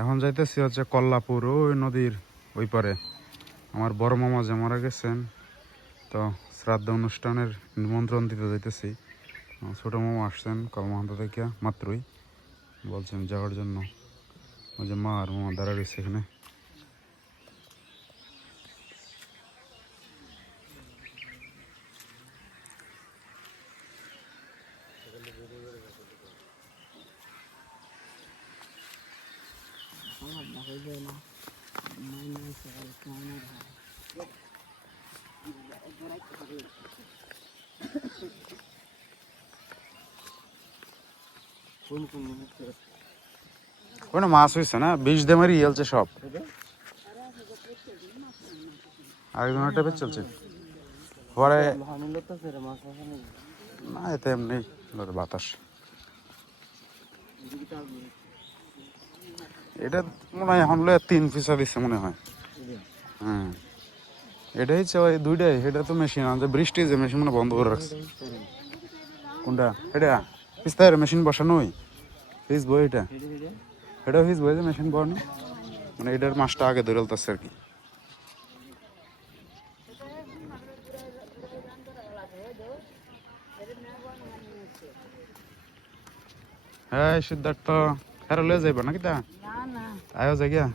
এখন যাইতেছি হচ্ছে কল্লাপুর ওই নদীর ওই পারে। আমার বড় মামা যে মারা গেছেন, তো শ্রাদ্ধ অনুষ্ঠানের নিমন্ত্রণ দিতে যাইতেছি। ছোটো মামা আসছেন কলমাহান্ত থেকে মাত্রই, বলছেন যাওয়ার জন্য। ওই যে মা আর মামা দাঁড়া রয়েছে এখানে। কোনো মাছ হয়েছে না, বিষ দিয়ে মারি ইয়েলছে সব। আরেকজন টাইপের চলছে পরে না, এতে এমনি বাতাস। এটা মনে হয় এখন 3 পিসা দিচ্ছে মনে হয়। হ্যাঁ, এটাই হচ্ছে ওই দুইটাই। এটা তো মেশিন আমাদের বৃষ্টি যে মেশিন মানে বন্ধ করে রাখছে। কোনটা এটা পিস্তায়ের মেশিন বসানোই ফিস বই, এটাও ফিস বই যে মেশিন বসানো, মানে এটার মাছটা আগে ধরে ফেলতেছে আর কি। হ্যাঁ সিদ্ধার্থ হ্যাঁ লয়ে যাইবা নাকি তা আয়ো যাই গিয়া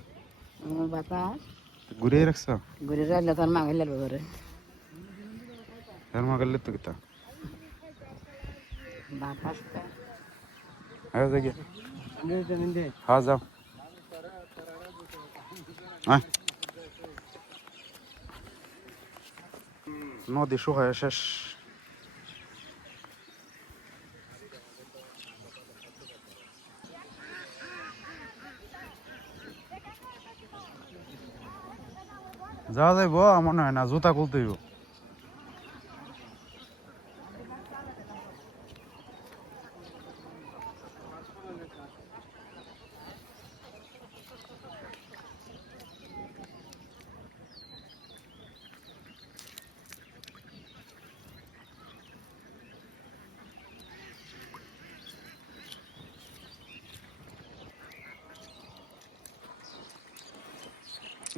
ঘুরিয়ে রাখছ ঘুরে রাখলে তোর মা গেলে ঘরে এর মা গেলে তো কিতা বাতাসটা আয়ো যাই গিয়া। হ্যাঁ যাও। হ্যাঁ নদী শুকায় শেষ। যাওয়া যাইব মনে হয় না, জুতা খুলতে হইব।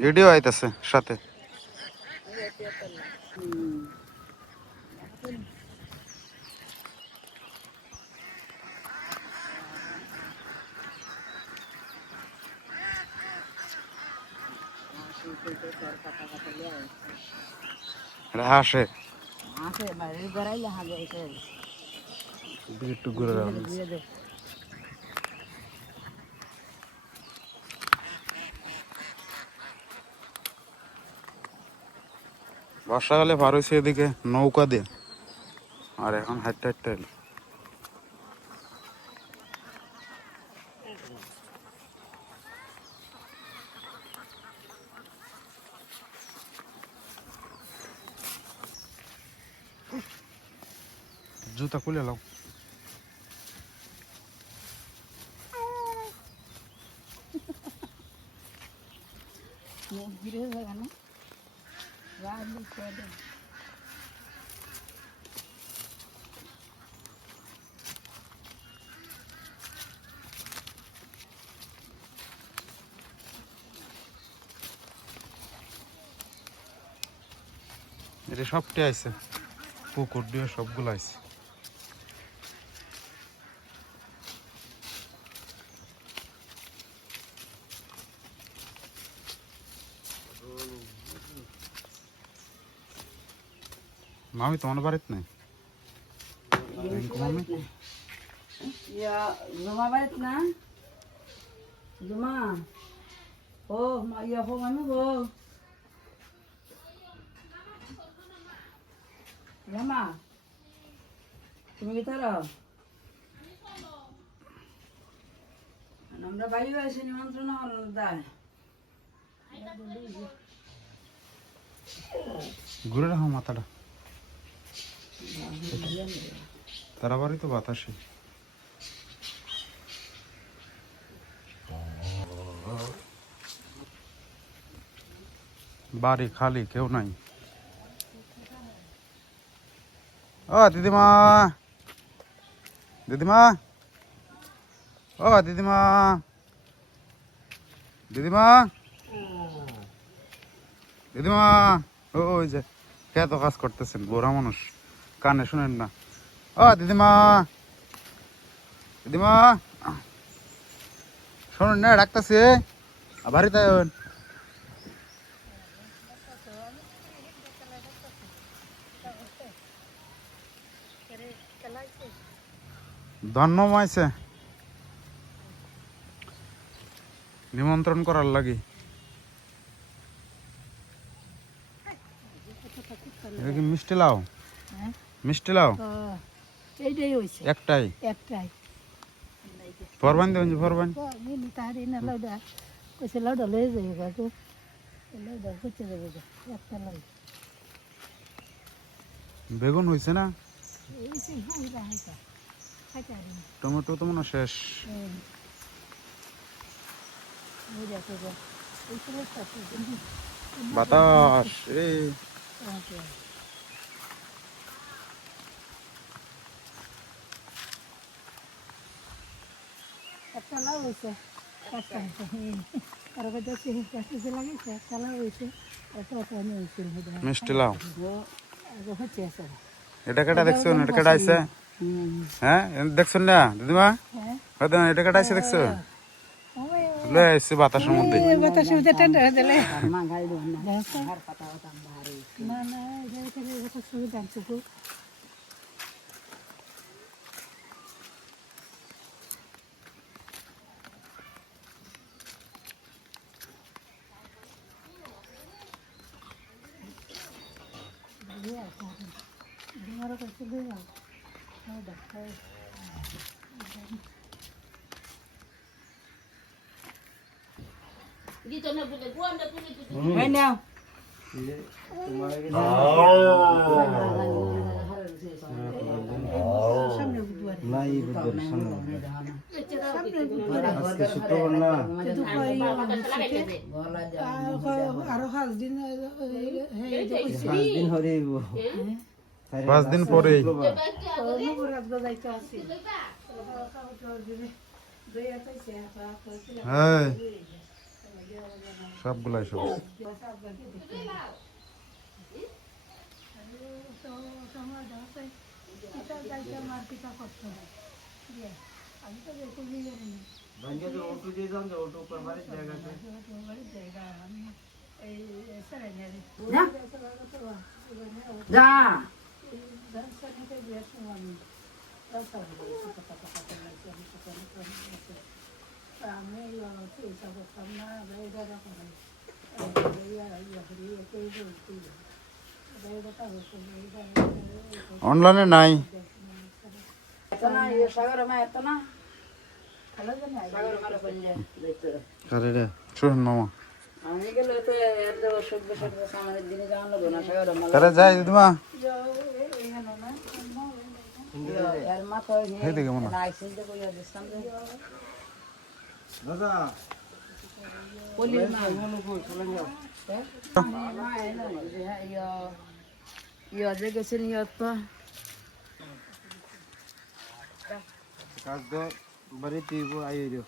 ভিডিও আইতাছে সাথে। এটা হাসে বেড়াইলে হাগে একটু ঘুরে যাবেন। বর্ষাকালে পার হয়েছে এদিকে নৌকা দিয়ে, আর এখন হাঁটতে হাঁটতে এলো। জুতা খুলে লাও। এটা সবটি আইছে, পুকুর দিয়ে সবগুলো আইছে। মামি তোমার বাড়িতে নাই? মামি জমা বাড়িত না জমা ও ইয়া হো মামি গো জমা তুমি কোথায় আমরা বাইরে আসি নিমন্ত্রণ দেয় ঘুরে রাখো মাথাটা, তারা বাড়ি তো বাতাসে। বাড়ি খালি, কেউ নাই। ও দিদিমা, দিদিমা, ও দিদিমা, দিদিমা দিদিমা ওই যে কে তো কাজ করতেছেন, বুড়া মানুষ, কানে শুনেন না। ও দিদিমা দিদিমা শুনুন না, ডাকতেছে বাড়িতে আয়ন। ধন্যবাদ নিমন্ত্রণ করার লাগি। এটা কি মিষ্টি লাও? মিষ্টি লাও এইটাই হয়েছে একটাই একটাই ফরবান দেবেন যে ফরবান তাহারি না লাউডা কইছে লাউডা লয়ে যাই বাবু লাউডা হচ্ছে যাবে একটা লাই বেগুন হয়েছে না? এই সেই হুইরা হাইতা খাইতে পারি না টমেটো তো মনে হয় শেষ। হুইরা তো এই ছেলেটা বাতাস এই একটা লাউ হয়েছে কাঁচা আর কাছে কাছে লাগাইছে একটা লাউ হয়েছে একটা পানি হয়েছে মিষ্টি লাও হচ্ছে আছে এটা কেটা দেখছেন? এটা কেটা আইছে? হ্যাঁ দেখছেন না দিদিমা? হ্যাঁ এটা কেটা আইছে দেখছো? লয়ে আইছে বাতাসের মধ্যে। বাতাসের মধ্যে ঠান্ডা হয়ে দিলে না না বাতাসের মধ্যে আনছো তো Dinero que se le da. No, después. Right now. আরো 5 দিন 5 দিন পরে হ্যাঁ সবগুলাই সব আমি তো দেখুন জানি যা অনলাইনে নাই। শুনুন মামা তারা যায় দিদিমা দেখে মনে কাজ তো বাড়িতে আইয়ে দিও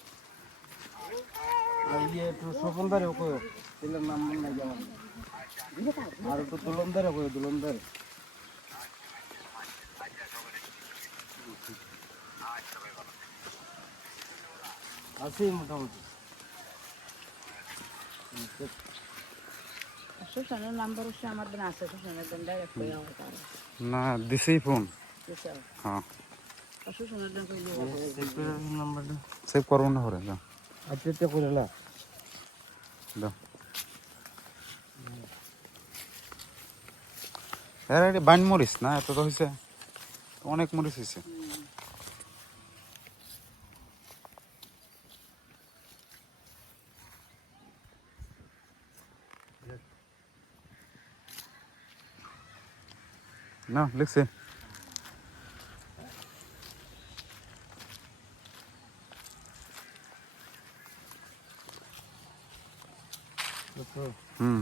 আইয়ে একটু স্বপনদারে কয়ো ছেলের নাম মনে নাই যেমন আর একটু দুলমদারে কয়ো দুলমদারে আছি মোটামুটি নাম্বার হচ্ছে আমার দিন আছে ডাইরেক্ট না দিছি ফোন। হ্যাঁ নাম্বারটা সেভ করবো না করে যাও আচ্ছা তে করে না দাও। এর বাইন মরিস না এত তো হয়েছে, অনেক মরিচ হয়েছে। না লিখছে হুম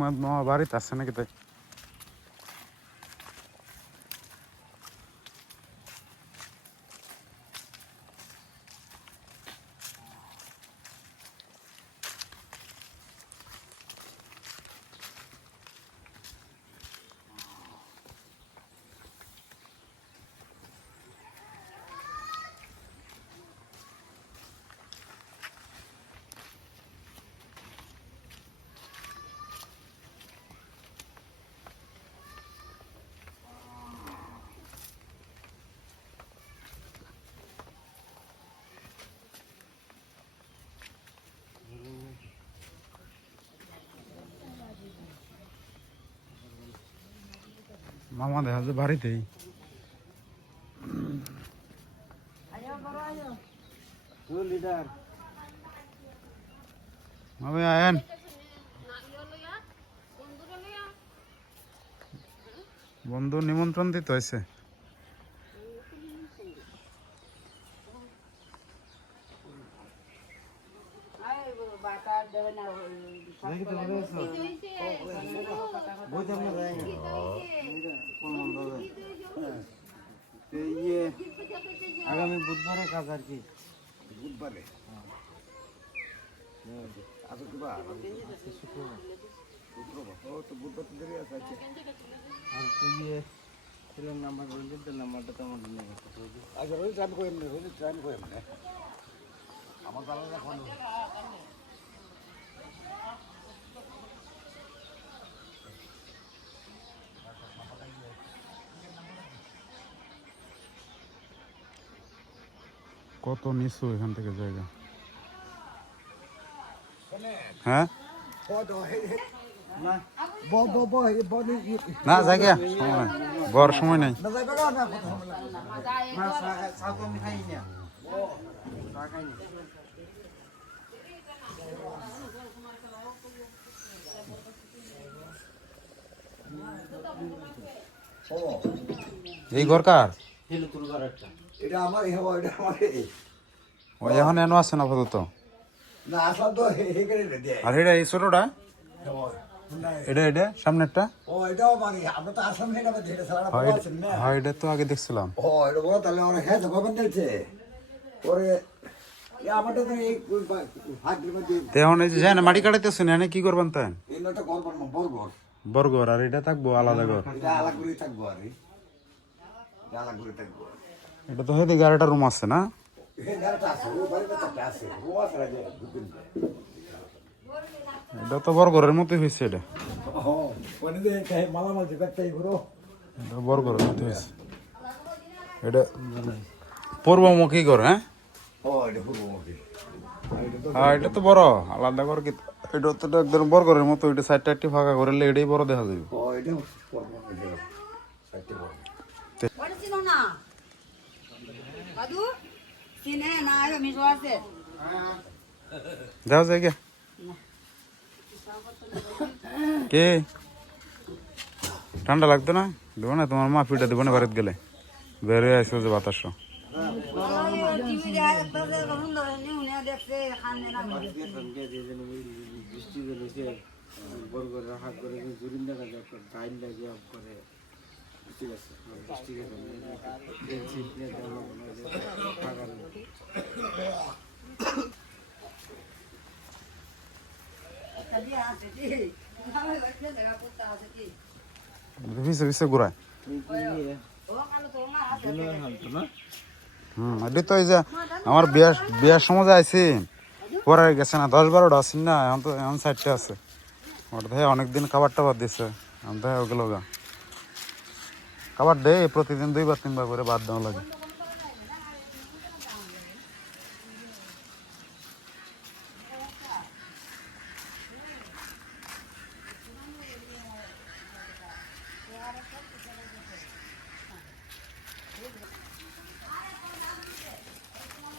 মামা বাড়িতে আসছে নাকি তাই? মামা দেখা যায় বাড়িতেই। লিডার মামা আয়েন। বন্ধু নিমন্ত্রণ দিতে হয়েছে। আগামী বুধবারে কাজ আর কি। বুধবারে আজকে কি বার? শুক্রবার। ও তো বুধবার তো দেরি আছে। আচ্ছা আর তুই ছেলের নাম্বার রঞ্জিত নাম্বারটা তো আমার নিয়ে গেছে। আচ্ছা রোজ ট্রাই করে এমনি, রোজ ট্রাই করে এমনি। আমার দাদা এখন কত নিচু এখান থেকে জায়গা। হ্যাঁ না জায়গা সময় নাই, গড় সময় নাই। এই ঘর কার? এটা আমার এটা আমার ও এখন এনো আছে না আপাতত। না আসল তো এখানে দেয়। আর এটা এই ছোটটা, এটা সামনেরটা। ও এটাও মানে আমরা তো আসাম হেন আমরা ধীরে সারা বড় আছেন না। হ্যাঁ এটা তো আগে দেখছিলাম। ও এটা বড় তাহলে অনেক হ্যাঁ ভবন দিয়েছে পরে আমারটা তো এই হাতের মধ্যে তে এখন এই যে জানেন মাটি কাটাইতেছেন এনে কি করবেন তাই? এই নটা ঘর বানাবো বড় ঘর। বর্গর আর এটা থাকবো আলাদা ঘর। এটা আলাদা করে থাকবো আর এটা আলাদা করে থাকবো। এটা তো হেদিকে আর একটা রুম আছে না? এই ঘরটা আছে ও বাড়িতে একটা আছে ও আছে রাজে দুদিন। এটা তো বর্গরের মতোই হয়েছে এটা। ও কোনে দে কাই মালামাল জগৎটাই ঘুরো। এটা বর্গরের মতো হয়েছে। এটা পূর্বমুখী ঘর। হ্যাঁ ও এটা পুরো ওকে। হ্যাঁ এটা তো বড় আলাদা ঘর। কি এটা তো একদম বর্গরের মতো। এটা সাইডটা একটু ফাঁকা করলে এটাই বড় দেখা যাবে। ও এটা পুরো ওকে। সাইতে বড়। ওটা ছিল না দাদু চিনে না আমি আছে যাও জায়গা কে ঠান্ডা লাগতো না? দেবো না তোমার মা পিঠা দেবো না বাড়িতে গেলে বের হয়ে আসবো যে বাতাস। বৃষ্টি বেরোছে বড় করে রাখা করে জুরিন দেখা যায় একটা টাইল লাগে অফ করে। ঠিক আছে বৃষ্টি পিছে পিছে ঘুরায়। এটি তো এই যে আমার বিয়ার সময় যে আইসি পরে গেছে না 10-12টা আসিন না। এখন তো এখন 4টা আছে। ওটা থেকে অনেকদিন খাবার টাবার দিচ্ছে। এখন তো ওগুলো গা খাবার দেয় প্রতিদিন 2-3 বার করে ভাত দেওয়া লাগে।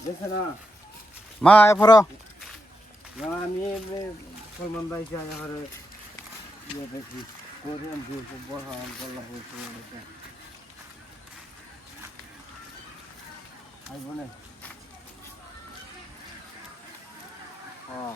দেখছে না মা এরপর না আমি সলমান ভাই চাই এবারে ইয়ে দেখি কোরিয়ান দিয়ে বড় করলাম হয়েছে আসবো না। হ্যাঁ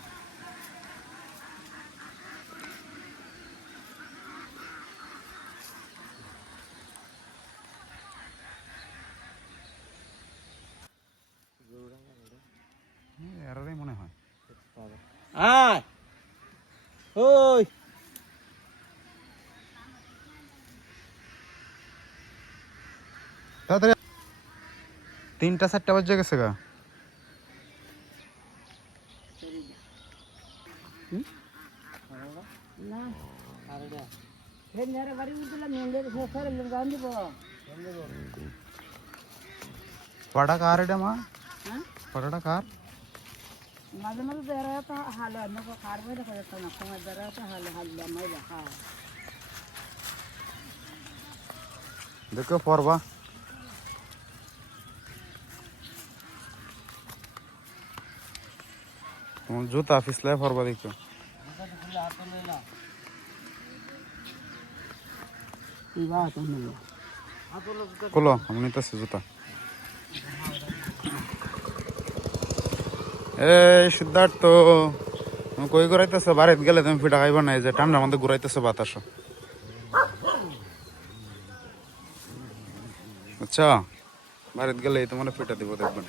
তাড়াতাড়ি 3টা 4টা বাজে গেছে গা। না ফের নেড়ে বাড়ি উঠলাম মেলে সরে গান দিব পাড়া কার এটা মা? হ্যাঁ পাড়াটা কার? মাঝে মাঝে বেড়া তো হালো আমি খার বই দেখা যেত না সময় বেড়া তো হালো হালো মাই দেখা দেখো পরবা তোমার জুতা ফিসলায় পরবা দেখো। খোলো আমি নিতেছি জুতা। এই সিদ্ধার্থ তুমি কই ঘুরাইতেছো? বাড়িতে গেলে তুমি পিঠা খাইবা না, এই যে ঠান্ডার মধ্যে ঘুরাইতেছো বাতাস। আচ্ছা বাড়িতে গেলে তোমার পিঠা দিব দেখবেন।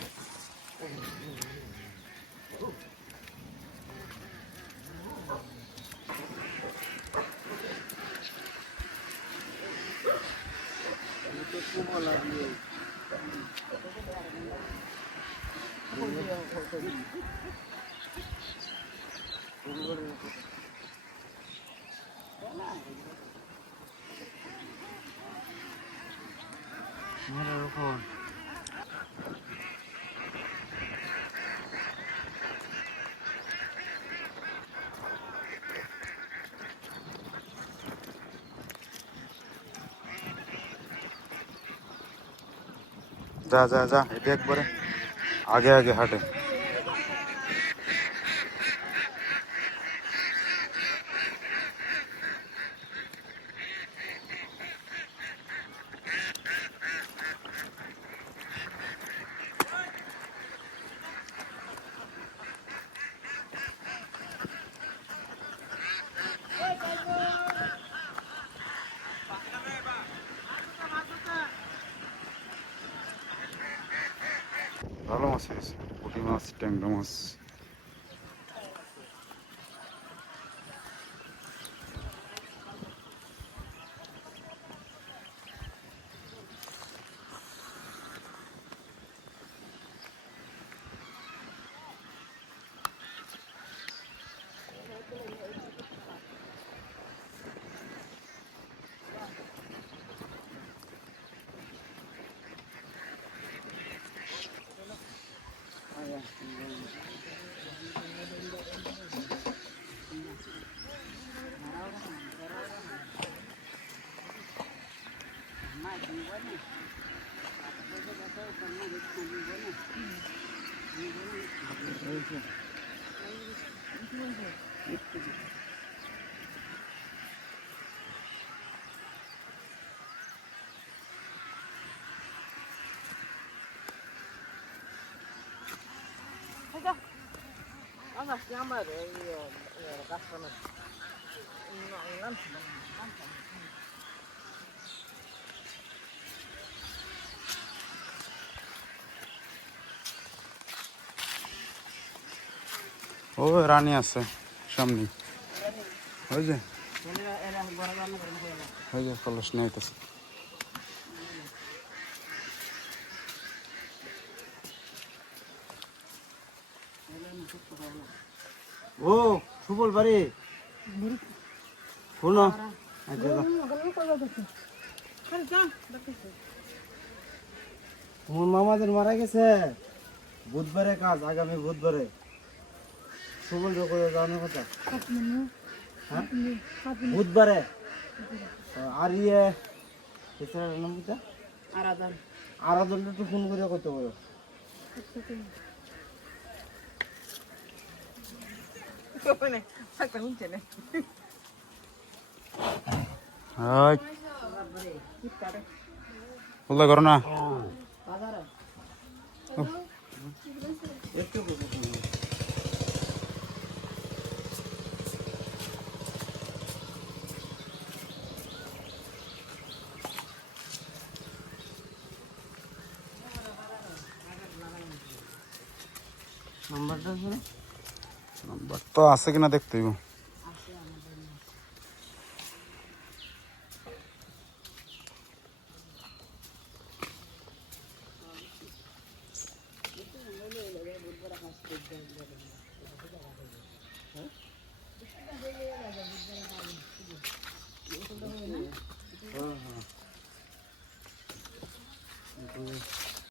যা যা যা, এটা একবারে আগে আগে হাঁটে। ভালো মাছ হয়েছে, পুঁটি মাছ, ট্যাংরা মাছ। ও রানী আছে সামনে, ওই যে ওই যে কলস নিতেছে। ও সুবল বাড়ি শোনো, তোমার মামাদের মারা গেছে বুধবারে কাজ, আগামী বুধবারে। সুবল করে যাওয়ানোর কথা হ্যাঁ বুধবারে। আর ইয়ে এছাড়া নাম কিটা আরাধনটা একটু ফোন করে করতে পারো। বলতে করো না। নাম্বারটা শুনে নাম্বার তো আছে কিনা দেখতে হইব। হুম।